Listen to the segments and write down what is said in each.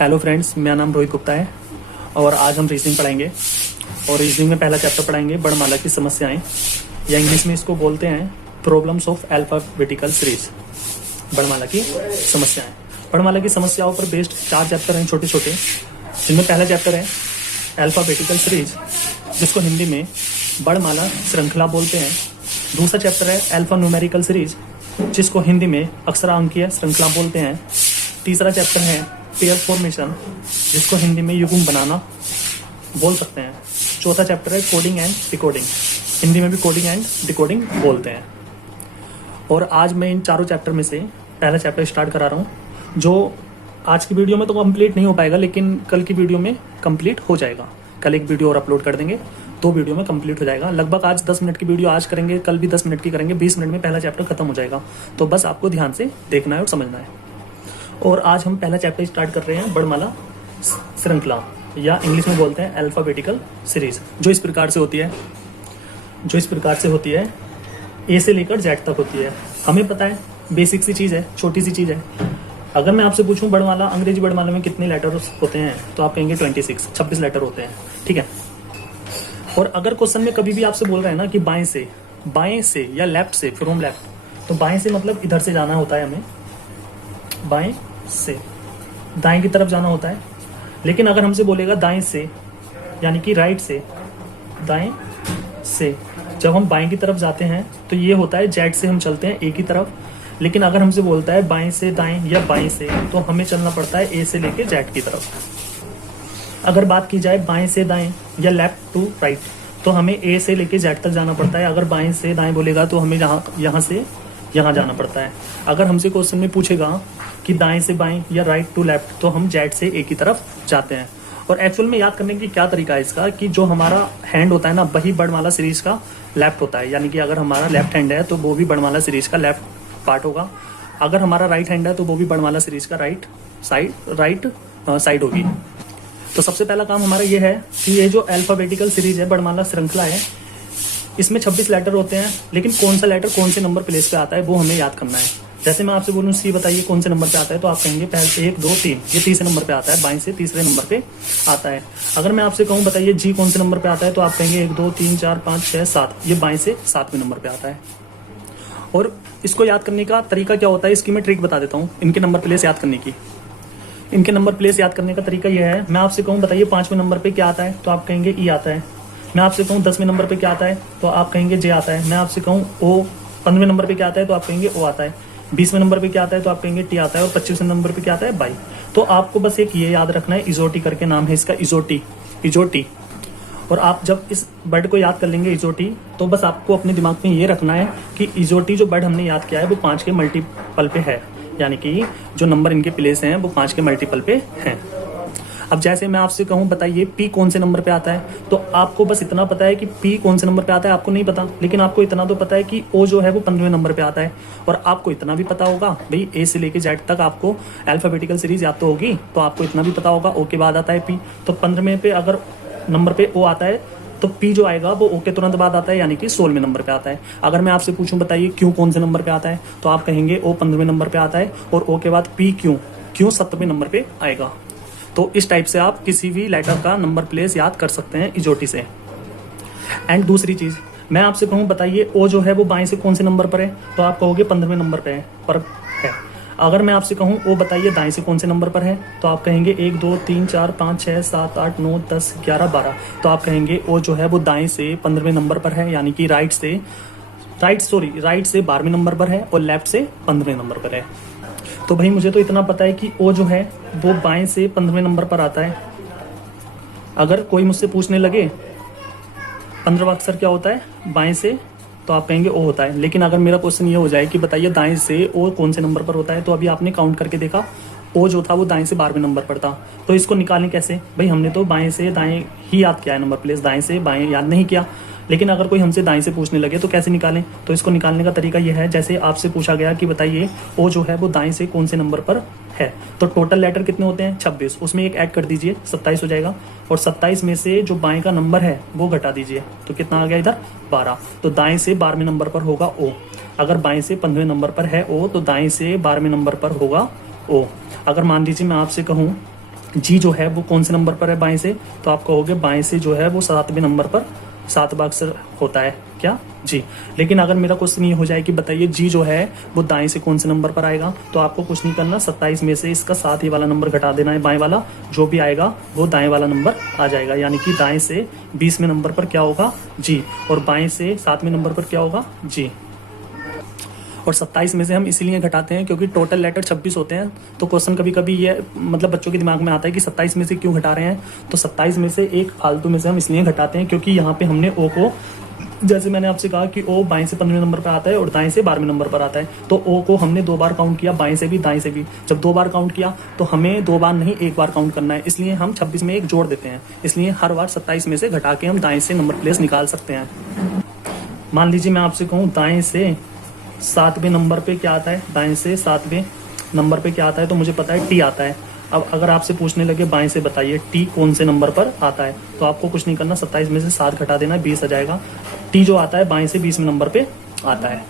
Hello friends, मेरा नाम रोहित गुप्ता है और आज हम रीजनिंग पढ़ाएंगे। और रीजनिंग में पहला चैप्टर पढ़ाएंगे वर्णमाला की समस्याएं, या इंग्लिश में इसको बोलते हैं प्रॉब्लम्स ऑफ अल्फाबेटिकल सीरीज। वर्णमाला की समस्याएं, वर्णमाला की समस्याओं पर बेस्ड 4 चैप्टर हैं छोटे छोटे, जिनमें पहला चैप्टर है अल्फाबेटिकल सीरीज, जिसको हिंदी में वर्णमाला श्रृंखला बोलते हैं। दूसरा चैप्टर है अल्फा न्यूमेरिकल सीरीज, जिसको हिंदी में अक्षरांकीय श्रृंखला बोलते हैं। तीसरा चैप्टर है पेयर फॉर्मेशन, जिसको हिंदी में युग्म बनाना बोल सकते हैं। चौथा चैप्टर है कोडिंग एंड डिकोडिंग, हिंदी में भी कोडिंग एंड डिकोडिंग बोलते हैं। और आज मैं इन चारों चैप्टर में से पहला चैप्टर स्टार्ट करा रहा हूँ, जो आज की वीडियो में तो कंप्लीट नहीं हो पाएगा, लेकिन कल की वीडियो में कंप्लीट हो जाएगा। कल एक वीडियो और अपलोड कर देंगे, 2 वीडियो में कंप्लीट हो जाएगा। लगभग आज 10 मिनट की वीडियो आज करेंगे, कल भी 10 मिनट की करेंगे। 20 मिनट में पहला चैप्टर खत्म हो जाएगा। तो बस आपको ध्यान से देखना है और समझना है। और आज हम पहला चैप्टर स्टार्ट कर रहे हैं वर्णमाला श्रृंखला, या इंग्लिश में बोलते हैं अल्फाबेटिकल सीरीज, जो इस प्रकार से होती है ए से लेकर जेड तक होती है। हमें पता है, बेसिक सी चीज़ है, छोटी सी चीज़ है। अगर मैं आपसे पूछूं वर्णमाला, अंग्रेजी वर्णमाला में कितने लेटर्स होते हैं, तो आप कहेंगे 26 लेटर होते हैं, ठीक है। और अगर क्वेश्चन में कभी भी आपसे बोल रहे हैं ना कि बाएं से या लेफ्ट से, फ्रॉम लेफ्ट, तो बाएं से मतलब इधर से जाना होता है, हमें बाएं से दाएं की तरफ जाना होता है। लेकिन अगर हमसे बोलेगा दाएं से, यानी कि राइट से, दाएं से, जब हम बाएं की तरफ जाते हैं तो ये होता है जेड से हम चलते हैं ए की तरफ। लेकिन अगर हमसे बोलता है बाएं से दाएं या बाएं से, तो हमें चलना पड़ता है ए से लेके जेड की तरफ। अगर बात की जाए बाएं से दाएं या लेफ्ट टू राइट, तो हमें ए से लेके जेड तक जाना पड़ता है। अगर बाएं से दाएं बोलेगा तो हमें यहाँ से यहाँ जाना पड़ता है। अगर हमसे क्वेश्चन में पूछेगा कि दाएं से बाएं या राइट टू लेफ्ट, तो हम जेड से ए की तरफ जाते हैं। और एक्चुअल में याद करने की क्या तरीका है इसका, कि जो हमारा हैंड होता है ना, वही वर्णमाला सीरीज का लेफ्ट होता है। यानी कि अगर हमारा लेफ्ट हैंड है तो वो भी वर्णमाला सीरीज का लेफ्ट पार्ट होगा। अगर हमारा राइट हैंड है तो वो भी वर्णमाला सीरीज का राइट साइड होगी। तो सबसे पहला काम हमारा ये है कि ये जो अल्फाबेटिकल सीरीज है, वर्णमाला श्रृंखला है, इसमें 26 लेटर होते हैं। लेकिन कौन सा लेटर कौन से नंबर प्लेस पे आता है वो हमें याद करना है। जैसे मैं आपसे बोलूँ सी बताइए कौन से नंबर पे आता है, तो आप कहेंगे पहले 1 2 3, ये तीसरे नंबर पे आता है, बाएं से तीसरे नंबर पे आता है। अगर मैं आपसे कहूँ बताइए जी कौन से नंबर पे आता है, तो आप कहेंगे 1 2 3 4 5 6 7, ये बाएं से 7वें नंबर पे आता है। और इसको याद करने का तरीका क्या होता है, इसकी मैं ट्रिक बता देता हूँ। इनके नंबर प्लेस याद करने की, इनके नंबर प्लेस याद करने का तरीका यह है, मैं आपसे कहूँ बताइए 5वें नंबर पे क्या आता है, तो आप कहेंगे ई आता है। मैं आपसे कहूँ 10वें नंबर पे क्या आता है, तो आप कहेंगे जे आता है। मैं आपसे कहूँ ओ 15वें नंबर पे क्या आता है, तो आप कहेंगे ओ आता है। 20वें नंबर पे क्या आता है, तो आप कहेंगे टी आता है। और 25वें नंबर पे क्या आता है, बाई। तो आपको बस एक ये याद रखना है, इजोटी करके नाम है इसका, इजोटी। और आप जब इस वर्ड को याद कर लेंगे इजोटी, तो बस आपको अपने दिमाग में ये रखना है कि इजोटी जो वर्ड हमने याद किया है वो 5 के मल्टीपल पे है, यानी कि जो नंबर इनके प्लेस हैं वो 5 के मल्टीपल पे हैं। अब जैसे मैं आपसे कहूँ बताइए पी कौन से नंबर पे आता है, तो आपको बस इतना पता है कि पी कौन से नंबर पे आता है, आपको नहीं पता। लेकिन आपको इतना तो पता है कि ओ जो है वो 15वें नंबर पे आता है। और आपको इतना भी पता होगा भाई, ए से लेके जेड तक आपको अल्फाबेटिकल सीरीज याद तो होगी, तो आपको इतना भी पता होगा ओ के बाद आता है पी। तो 15वें पे अगर नंबर पे ओ आता है, तो पी जो आएगा वो ओ के तुरंत बाद आता है, यानी कि 16वें नंबर पे आता है। अगर मैं आपसे पूछूं बताइए क्यू कौन से नंबर पे आता है, तो आप कहेंगे ओ 15वें नंबर पे आता है, और ओ के बाद पी क्यू 7वें नंबर पे आएगा। तो इस टाइप से आप किसी भी लेटर का नंबर प्लेस याद कर सकते हैं इजोटी से। एंड दूसरी चीज, मैं आपसे कहूँ बताइए ओ जो है वो बाएं से कौन से नंबर पर है, तो आप कहोगे 15वें नंबर पे है। अगर मैं आपसे कहूँ ओ बताइए दाएं से कौन से नंबर पर है, तो आप कहेंगे 1 2 3 4 5 6 7 8 9 10 11 12, तो आप कहेंगे ओ जो है वो दाएं से 15वें नंबर पर है, यानी कि राइट से 12वें नंबर पर है, और लेफ्ट से 15वें नंबर पर है। तो भाई मुझे तो इतना पता है कि ओ जो है वो बाएं से 15वें नंबर पर आता है। अगर कोई मुझसे पूछने लगे 15वां अक्षर क्या होता है बाएं से, तो आप कहेंगे ओ होता है। लेकिन अगर मेरा क्वेश्चन ये हो जाए कि बताइए दाएं से ओ कौन से नंबर पर होता है, तो अभी आपने काउंट करके देखा ओ जो था वो दाएं से 12वें नंबर पर था। तो इसको निकालें कैसे भाई, हमने तो बाएं से दाएं ही याद किया है नंबर प्लेस, दाएं से बाएं याद नहीं किया। लेकिन अगर कोई हमसे दाएं से पूछने लगे तो कैसे निकालें, तो इसको निकालने का तरीका यह है, जैसे आपसे पूछा गया कि बताइए ओ जो है वो दाएं से कौन से नंबर पर है, तो टोटल लेटर कितने होते हैं 26, उसमें एक ऐड कर दीजिए 27 हो जाएगा। और 27 में से जो बाएं का नंबर है वो घटा दीजिए, तो कितना आ गया इधर 12। तो दाएं से 12वें नंबर पर होगा ओ। अगर बाएं से 15वें नंबर पर है ओ, तो दाएं से 12वें नंबर पर होगा ओ। अगर मान लीजिए मैं आपसे कहूँ जी जो है वो कौन से नंबर पर है बाएं से, तो आप कहोगे बाएं से जो है वो 7वें नंबर पर 7वां अक्षर होता है क्या, जी। लेकिन अगर मेरा क्वेश्चन ये हो जाए कि बताइए जी जो है वो दाएं से कौन से नंबर पर आएगा, तो आपको कुछ नहीं करना, 27 में से इसका 7 ही वाला नंबर घटा देना है, बाएं वाला जो भी आएगा वो दाएं वाला नंबर आ जाएगा। यानी कि दाएं से 20वें नंबर पर क्या होगा, जी, और बाएं से 7वें नंबर पर क्या होगा, जी। और 27 में से हम इसीलिए घटाते हैं क्योंकि टोटल लेटर 26 होते हैं। तो क्वेश्चन कभी कभी ये मतलब बच्चों के दिमाग में आता है कि 27 में से क्यों घटा रहे हैं, तो 27 में से एक फालतू में से हम इसलिए घटाते हैं क्योंकि यहाँ पे हमने ओ को, जैसे मैंने आपसे कहा कि ओ बाएं से 15वें नंबर पर आता है और दाएं से 12वें नंबर पर आता है, तो ओ को हमने 2 बार काउंट किया, बाएं से भी दाएं से भी। जब 2 बार काउंट किया तो हमें 2 बार नहीं 1 बार काउंट करना है, इसलिए हम 26 में एक जोड़ देते हैं। इसलिए हर बार 27 में से घटा के हम दाएं से नंबर प्लेस निकाल सकते हैं। मान लीजिए मैं आपसे कहूँ दाएं से 7वें नंबर पे क्या आता है, दाएं से 7वें नंबर पे क्या आता है, तो मुझे पता है टी आता है। अब अगर आपसे पूछने लगे बाएं से बताइए टी कौन से नंबर पर आता है, तो आपको कुछ नहीं करना, 27 में से 7 घटा देना, 20 आ जाएगा। टी जो आता है बाएं से 20वें नंबर पे आता है।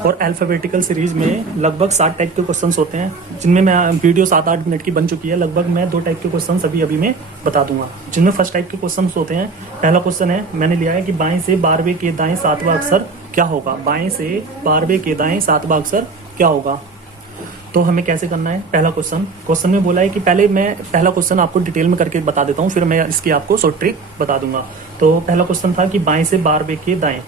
और अल्फाबेटिकल सीरीज में लगभग 7 टाइप के क्वेश्चंस होते हैं, जिनमें मैं वीडियो 7-8 मिनट की बन चुकी है। लगभग मैं 2 टाइप के क्वेश्चन अभी मैं बता दूंगा। जिनमें फर्स्ट टाइप के क्वेश्चंस होते हैं, पहला क्वेश्चन है, मैंने लिया है कि बाएं से 12वें के दाएं 7वां अक्षर क्या होगा, बाएं से 12वें के दाएं 7वां अक्षर क्या होगा। तो हमें कैसे करना है, पहला क्वेश्चन में बोला है कि पहले मैं पहला क्वेश्चन आपको डिटेल में करके बता देता हूँ, फिर मैं इसकी आपको शॉर्ट ट्रिक बता दूंगा। तो पहला क्वेश्चन था कि बाएं से 12वें के दाएं,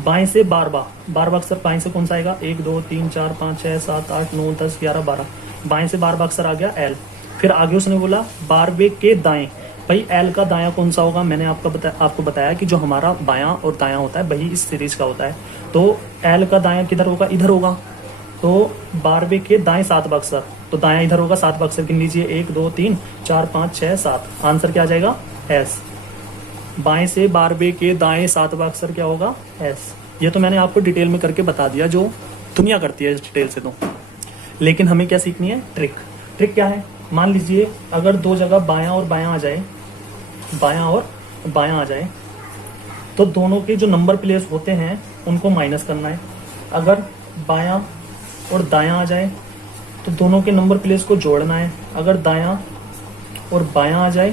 बाएं से 12वां अक्षर बाएं से कौन सा आएगा, 1 2 3 4 5 6 7 8 9 10 11 12, बाएं से 12वां अक्षर आ गया एल। फिर आगे उसने बोला 12वें के दाएं, भाई एल का दायां कौन सा होगा, मैंने आपको बताया कि जो हमारा बायां और दायां होता है वही इस सीरीज का होता है। तो एल का दायां किधर होगा, इधर होगा। तो 12वें के दाएं 7वां अक्षर, तो दायां इधर होगा, 7वां अक्षर गिन लीजिए, 1 2 3 4 5 6 7, आंसर क्या आ जाएगा एस। बाएं से 12वें के दाएं 7वां अक्षर क्या होगा एस। ये तो मैंने आपको डिटेल में करके बता दिया, जो दुनिया करती है इस डिटेल से। तो लेकिन हमें क्या सीखनी है, ट्रिक क्या है। मान लीजिए अगर 2 जगह बायां और बायां आ जाए, बायां और बायां आ जाए, तो दोनों के जो नंबर प्लेस होते हैं उनको माइनस करना है। अगर बायां और दायां आ जाए तो दोनों के नंबर प्लेस को जोड़ना है। अगर दायां और बायां आ जाए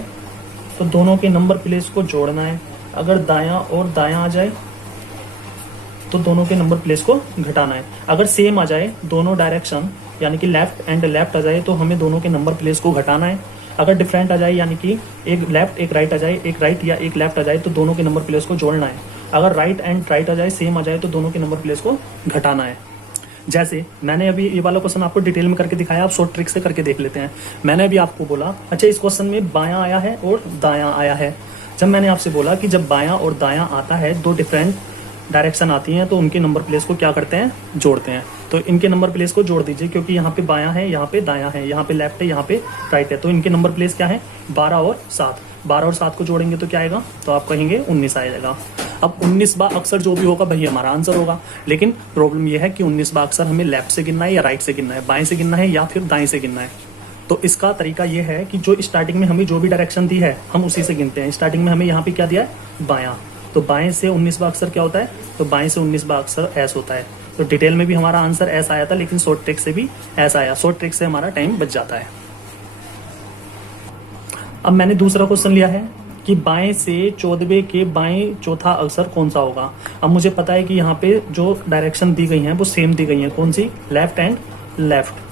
तो दोनों के नंबर प्लेस को जोड़ना है। अगर दायां और दायां आ जाए तो दोनों के नंबर प्लेस को घटाना है। अगर सेम आ जाए दोनों डायरेक्शन, यानी कि लेफ्ट एंड लेफ्ट आ जाए, तो हमें दोनों के नंबर प्लेस को घटाना है। अगर डिफरेंट आ जाए, यानी कि एक लेफ्ट एक राइट आ जाए, एक राइट या एक लेफ्ट आ जाए, तो दोनों के नंबर प्लेस को जोड़ना है। अगर राइट एंड राइट आ जाए, सेम आ जाए, तो दोनों के नंबर प्लेस को घटाना है। जैसे मैंने अभी ये वाला क्वेश्चन आपको डिटेल में करके दिखाया, आप शॉर्ट ट्रिक से करके देख लेते हैं। मैंने अभी आपको बोला, अच्छा इस क्वेश्चन में बायां आया है और दायां आया है। जब मैंने आपसे बोला कि जब बायां और दायां आता है, 2 डिफरेंट डायरेक्शन आती हैं, तो उनके नंबर प्लेस को क्या करते हैं, जोड़ते हैं। तो इनके नंबर प्लेस को जोड़ दीजिए, क्योंकि यहाँ पे बायां है, यहाँ पे दायां है, यहाँ पे लेफ्ट है, यहाँ पे राइट है। तो इनके नंबर प्लेस क्या है, 12 और 7। 12 और 7 को जोड़ेंगे तो क्या आएगा, तो आप कहेंगे 19 आ जाएगा। अब 19वां अक्षर जो भी होगा वही हमारा आंसर होगा। लेकिन प्रॉब्लम यह है कि 19वां अक्षर हमें लेफ्ट से गिनना है या राइट से गिनना है, बाएं से गिनना है या फिर दाएं से गिनना है। तो इसका तरीका यह है कि जो स्टार्टिंग में हमें जो भी डायरेक्शन दी है हम उसी से गिनते हैं। स्टार्टिंग में हमें यहाँ पे क्या दिया है, बायां, तो बाएं से 19वां अक्षर क्या होता है, तो बाएं से 19वां अक्षर एस होता है। तो डिटेल में भी हमारा आंसर एस आया था, लेकिन शॉर्ट ट्रिक से भी एस आया। शॉर्ट ट्रिक से हमारा टाइम बच जाता है। अब मैंने दूसरा क्वेश्चन लिया है कि बाएं से 14वें के बाएं चौथा अक्षर कौन सा होगा। अब मुझे पता है कि यहाँ पे जो डायरेक्शन दी गई हैं वो सेम दी गई हैं, कौन सी, लेफ्ट एंड लेफ्ट,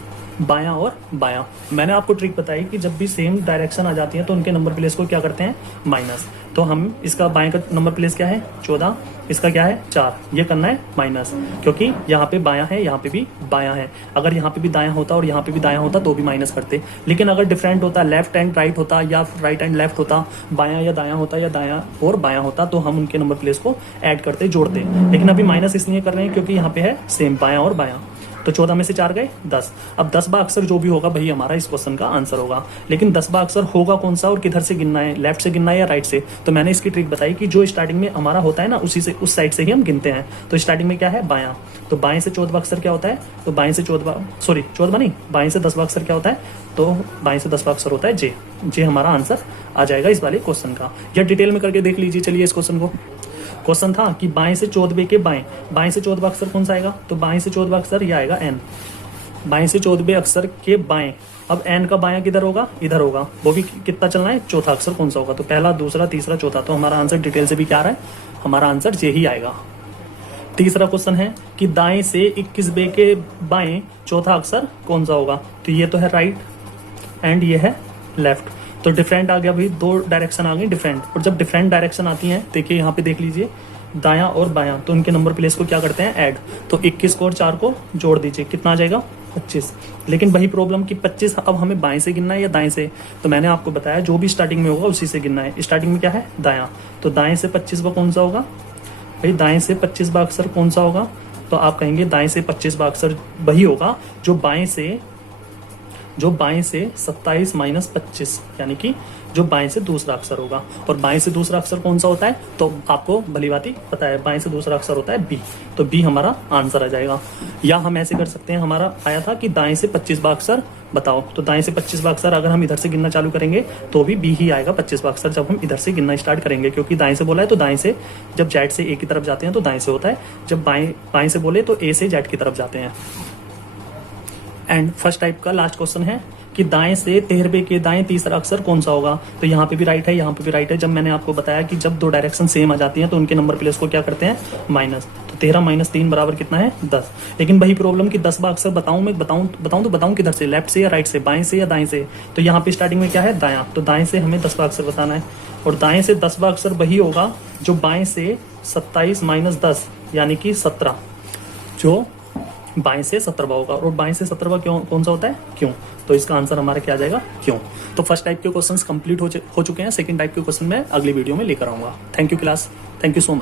बायां और बायां। मैंने आपको ट्रिक बताई कि जब भी सेम डायरेक्शन आ जाती है तो उनके नंबर प्लेस को क्या करते हैं, माइनस। तो हम इसका बाएं का नंबर प्लेस क्या है, 14, इसका क्या है 4, ये करना है माइनस, क्योंकि यहाँ पे बायां है, यहाँ पे भी बायां है। अगर यहाँ पे भी दायां होता और यहाँ पे भी दायां होता तो भी माइनस करते। लेकिन अगर डिफरेंट होता, लेफ्ट एंड राइट होता या राइट एंड लेफ्ट होता, बायां या दायां होता या दायां और बायां होता, तो हम उनके नंबर प्लेस को ऐड करते, जोड़ते। लेकिन अभी माइनस इसलिए कर रहे हैं क्योंकि यहाँ पे है सेम बायां और बायां। तो 14 में से 4 गए 10। अब 10वां अक्षर जो भी होगा वही हमारा इस क्वेश्चन का आंसर होगा। लेकिन 10वां अक्षर होगा कौन सा और किधर से गिनना है, लेफ्ट से गिनना है या राइट से। तो मैंने इसकी ट्रिक बताई कि जो स्टार्टिंग में हमारा होता है ना, उसी से उस साइड से ही हम गिनते हैं। तो स्टार्टिंग में क्या है, बायां, तो बाएं से 14वां अक्षर क्या होता है, तो बाएं से 14वां नहीं, बाएं से 10वां अक्षर क्या होता है, तो बाएं से 10वां अक्षर होता है जे। जे हमारा आंसर आ जाएगा इस वाले क्वेश्चन का। या डिटेल में करके देख लीजिए। चलिए इस क्वेश्चन को, क्वेश्चन था कि बाएं से 14वें के बाएं, बाएं से 14वां अक्षर कौन सा आएगा, तो बाएं से 14वां अक्षर ये आएगा एन। बाएं से 14वें अक्षर के बाएं। अब एन का बायां किधर होगा, इधर होगा, वो भी कितना चलना है, चौथा अक्षर कौन सा होगा, तो पहला, दूसरा, तीसरा, चौथा। तो हमारा आंसर डिटेल से भी क्या आ रहा है, हमारा आंसर जे ही आएगा। तीसरा क्वेश्चन है कि दाएं से 21वें के बाएं चौथा अक्षर कौन सा होगा, तो ये तो है राइट एंड ये है लेफ्ट। तो डिफरेंट आ गया भाई, दो डायरेक्शन आ गई डिफरेंट। और जब डिफरेंट डायरेक्शन आती हैं, देखिए यहाँ पे देख लीजिए दायां और बायां, तो उनके नंबर प्लेस को क्या करते हैं, ऐड। तो 21 को और 4 को जोड़ दीजिए, कितना आ जाएगा, 25। लेकिन वही प्रॉब्लम कि 25 अब हमें बाएं से गिनना है या दाएं से, तो मैंने आपको बताया जो भी स्टार्टिंग में होगा उसी से गिनना है। स्टार्टिंग में क्या है, दायां, तो दाएं से 25वां कौन सा होगा भाई, दाएं से 25वां अक्षर कौन सा होगा, तो आप कहेंगे दाएं से 25वां अक्षर वही होगा जो बाएं से 27 माइनस 25, यानी कि जो बाएं से दूसरा अक्षर होगा। और बाएं से दूसरा अक्षर कौन सा होता है, तो आपको भलीभांति पता है, बाएं से दूसरा अक्षर होता है बी, तो बी हमारा आंसर आ जाएगा। या हम ऐसे कर सकते हैं, हमारा आया था कि दाएं से 25वां अक्षर बताओ, तो दाएं से 25वां अक्षर अगर हम इधर से गिनना चालू करेंगे तो भी बी ही आएगा 25वां अक्षर, जब हम इधर से गिनना स्टार्ट करेंगे, क्योंकि दाएं से बोला है तो दाएं से, जब जेड से ए की तरफ जाते हैं तो दाएं से होता है, जब बाएं से बोले तो ए से जेड की तरफ जाते हैं। एंड फर्स्ट टाइप का लास्ट क्वेश्चन है कि दाएं से 13वें के दाएं तीसरा अक्षर कौन सा होगा, तो यहाँ पे भी राइट है, यहाँ पे भी राइट है। जब मैंने आपको बताया कि जब दो डायरेक्शन सेम आ जाती हैं तो उनके नंबर प्लेस को क्या करते हैं, माइनस। तो 13 माइनस 3 बराबर कितना है, 10। लेकिन वही प्रॉब्लम कि 10वां अक्षर बताऊं किधर से, लेफ्ट से या राइट से, बाएं से या दाएं से। तो यहाँ पे स्टार्टिंग में क्या है, दायां, तो दाएं से हमें 10वां अक्षर बताना है। और दाएं से 10वां अक्षर वही होगा जो बाएं से 27 माइनस 10 यानी कि 17, जो बाएं से 17वां होगा। और बाएं से 17वां क्यों कौन सा होता है, क्यों। तो इसका आंसर हमारा क्या आ जाएगा, क्यों। तो फर्स्ट टाइप के क्वेश्चंस कंप्लीट हो चुके हैं। सेकंड टाइप के क्वेश्चन मैं अगली वीडियो में लेकर आऊंगा। Thank you class, thank you so much.